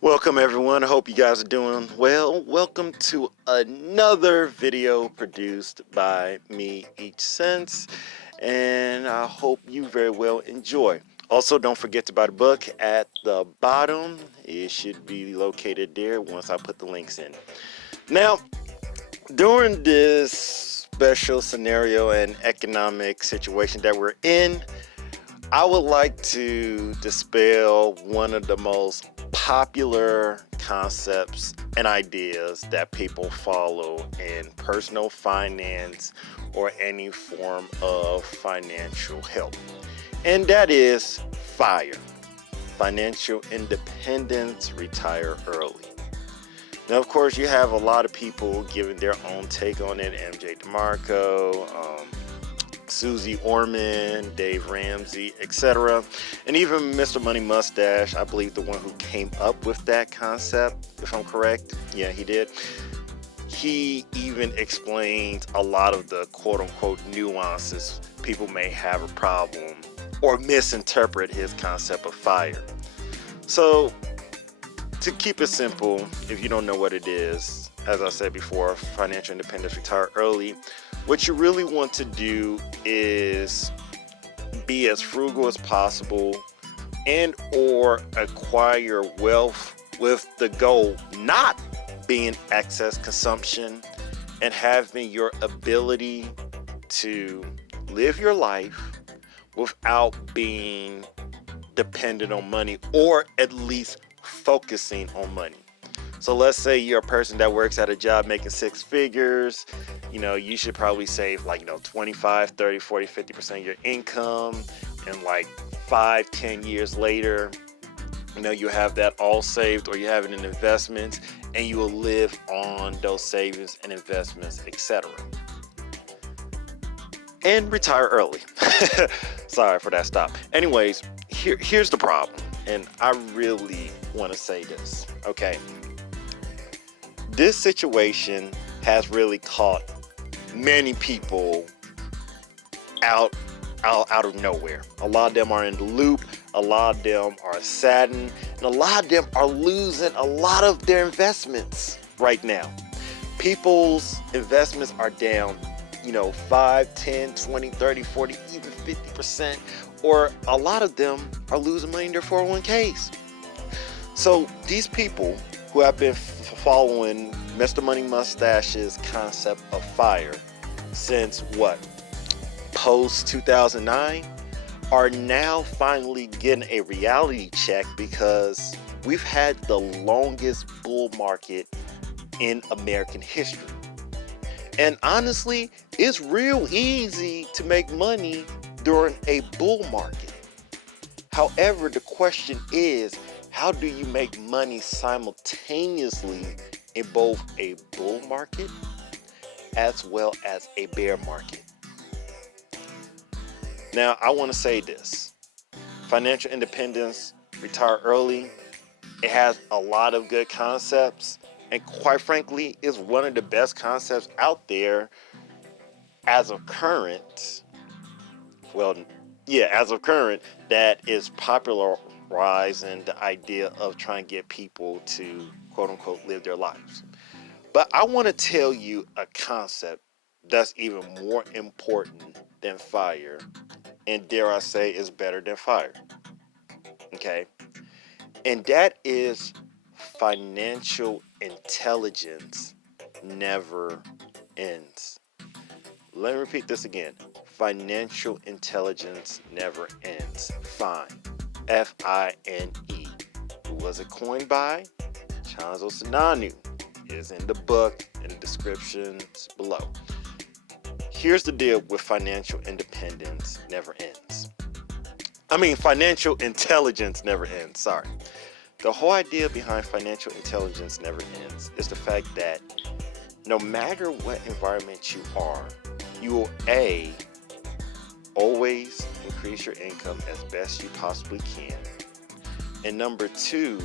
Welcome everyone. I hope you guys are doing well. Welcome to another video produced by me each sense, and I hope you very well enjoy. Also, don't forget to buy the book at the bottom. It should be located there once I put the links in. Now, during this special scenario and economic situation that we're in, I would like to dispel one of the most popular concepts and ideas that people follow in personal finance or any form of financial help. And that is FIRE, financial independence, retire early. Now, of course, you have a lot of people giving their own take on it. MJ DeMarco, Susie Orman, Dave Ramsey, etc. And even Mr. Money Mustache, I believe the one who came up with that concept, if I'm correct. Yeah, he did. He even explains a lot of the quote-unquote nuances people may have a problem or misinterpret his concept of FIRE. So, to keep it simple, if you don't know what it is, as I said before, financial independence, retire early. What you really want to do is be as frugal as possible and or acquire wealth with the goal not being excess consumption and having your ability to live your life without being dependent on money, or at least focusing on money. So let's say you're a person that works at a job making six figures. You should probably save 25, 30, 40, 50% of your income. And 5, 10 years later, you have that all saved, or you have it in investments, and you will live on those savings and investments, etc. And retire early. Sorry for that stop. Anyways, here's the problem. And I really want to say this, okay? This situation has really caught many people out of nowhere. A lot of them are in the loop. A lot of them are saddened. And a lot of them are losing a lot of their investments right now. People's investments are down, 5, 10, 20, 30, 40, even 50%. Or a lot of them are losing money in their 401ks. So these people who have been following Mr. Money Mustache's concept of FIRE since post 2009 are now finally getting a reality check, because we've had the longest bull market in American history. And honestly, it's real easy to make money during a bull market. However, the question is, how do you make money simultaneously in both a bull market as well as a bear market? Now, I want to say this. Financial independence, retire early, it has a lot of good concepts, and quite frankly, is one of the best concepts out there as of current. As of current, that is popularizing the idea of trying to get people to quote unquote live their lives. But I want to tell you a concept that's even more important than FIRE, and dare I say is better than FIRE. Okay? And that is financial intelligence never ends. Let me repeat this again. Financial intelligence never ends. FINE. F.I.N.E. Who was it coined by? Chanzo Sinanu. It is in the book and the descriptions below. Here's the deal with financial independence never ends. Financial intelligence never ends. Sorry. The whole idea behind financial intelligence never ends is the fact that no matter what environment you are, you will always increase your income as best you possibly can. And number two,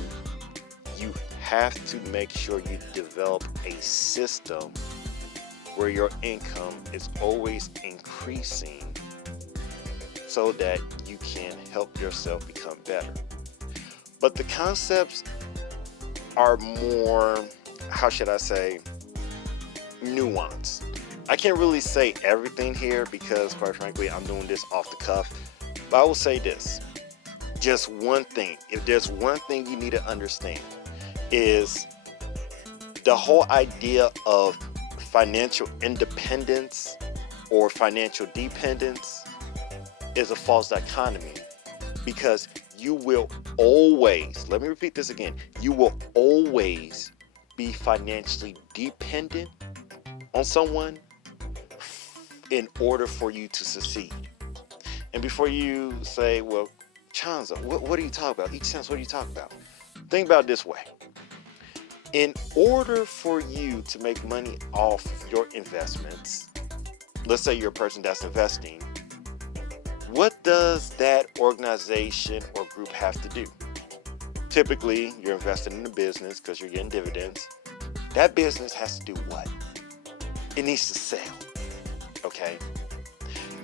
you have to make sure you develop a system where your income is always increasing so that you can help yourself become better. But the concepts are more, how should I say, nuanced. I can't really say everything here because, quite frankly, I'm doing this off the cuff. But I will say this. Just one thing. If there's one thing you need to understand is the whole idea of financial independence or financial dependence is a false dichotomy, because you will always, let me repeat this again, you will always be financially dependent on someone in order for you to succeed. And before you say, well, Chanza, what are you talking about? Each sense, what are you talking about? Think about it this way. In order for you to make money off your investments, let's say you're a person that's investing, what does that organization or group have to do? Typically, you're investing in a business because you're getting dividends. That business has to do what? It needs to sell, okay?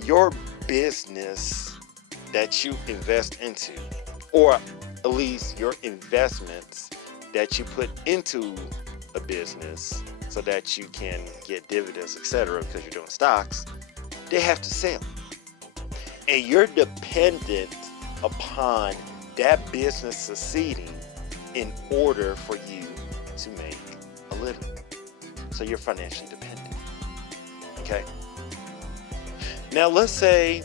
Your business that you invest into, or at least your investments that you put into a business so that you can get dividends, etc., because you're doing stocks, they have to sell. And you're dependent upon that business succeeding in order for you to make a living. So you're financially dependent. Okay? Now let's say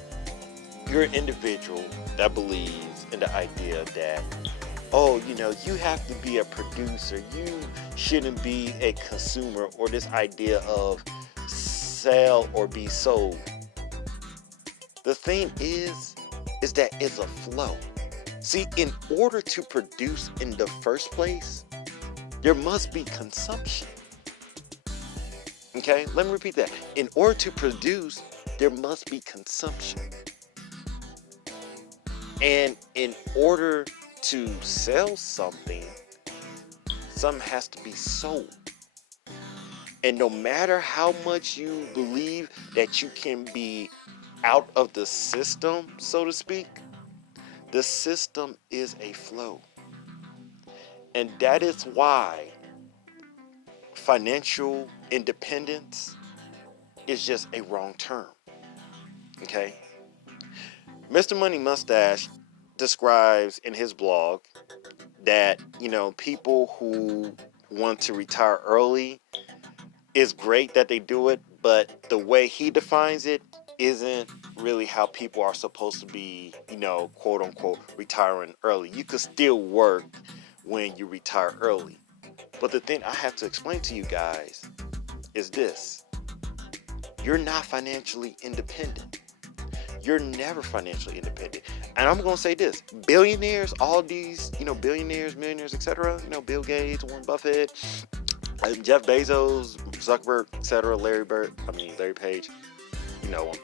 you're an individual that believes in the idea that, oh, you have to be a producer. You shouldn't be a consumer, or this idea of sell or be sold. The thing is that it's a flow. See, in order to produce in the first place, there must be consumption. Okay, let me repeat that. In order to produce, there must be consumption. And in order to sell something has to be sold. And no matter how much you believe that you can be out of the system, so to speak, the system is a flow. And that is why financial independence is just a wrong term. Okay? Mr. Money Mustache describes in his blog that, people who want to retire early, it's great that they do it, but the way he defines it isn't really how people are supposed to be, quote unquote, retiring early. You could still work when you retire early. But the thing I have to explain to you guys is this. You're not financially independent. You're never financially independent. And I'm going to say this. Billionaires, all these, billionaires, millionaires, etc., Bill Gates, Warren Buffett, Jeff Bezos, Zuckerberg, etc., Larry Page, you know them.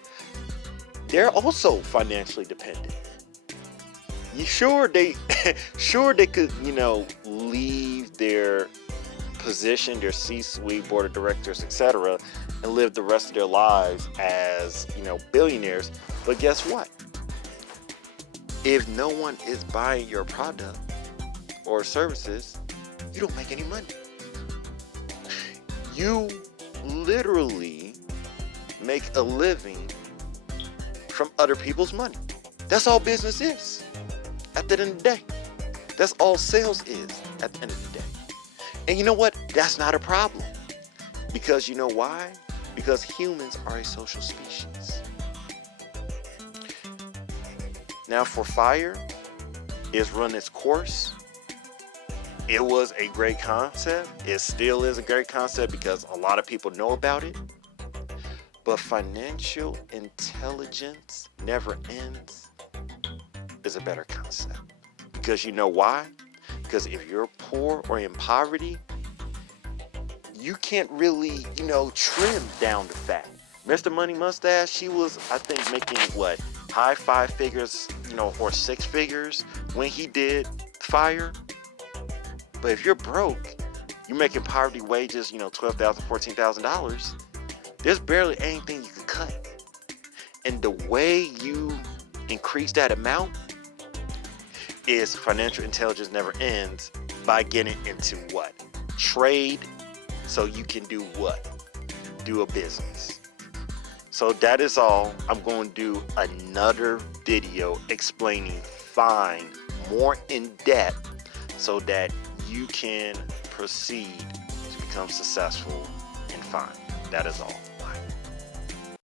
They're also financially dependent. They could, leave their position, their C-suite, board of directors, etc., and live the rest of their lives as, billionaires. But guess what? If no one is buying your product or services, you don't make any money. You literally make a living from other people's money. That's all business is at the end of the day. That's all sales is at the end of the day. And you know what? That's not a problem. Because you know why? Because humans are a social species. Now for F.I.R.E, it's run its course. It was a great concept. It still is a great concept because a lot of people know about it. But financial intelligence never ends is a better concept. Because you know why? Because if you're poor or in poverty, you can't really, trim down the fat. Mr. Money Mustache, he was, I think, making high 5 figures, or 6 figures when he did F.I.R.E. But if you're broke, you're making poverty wages, $12,000, $14,000, there's barely anything you can cut. And the way you increase that amount is financial intelligence never ends. by getting into what? Trade, so you can do what? Do a business. So that is all. I'm going to do another video explaining F.I.N.E more in depth so that you can proceed to become successful in F.I.N.E. That is all.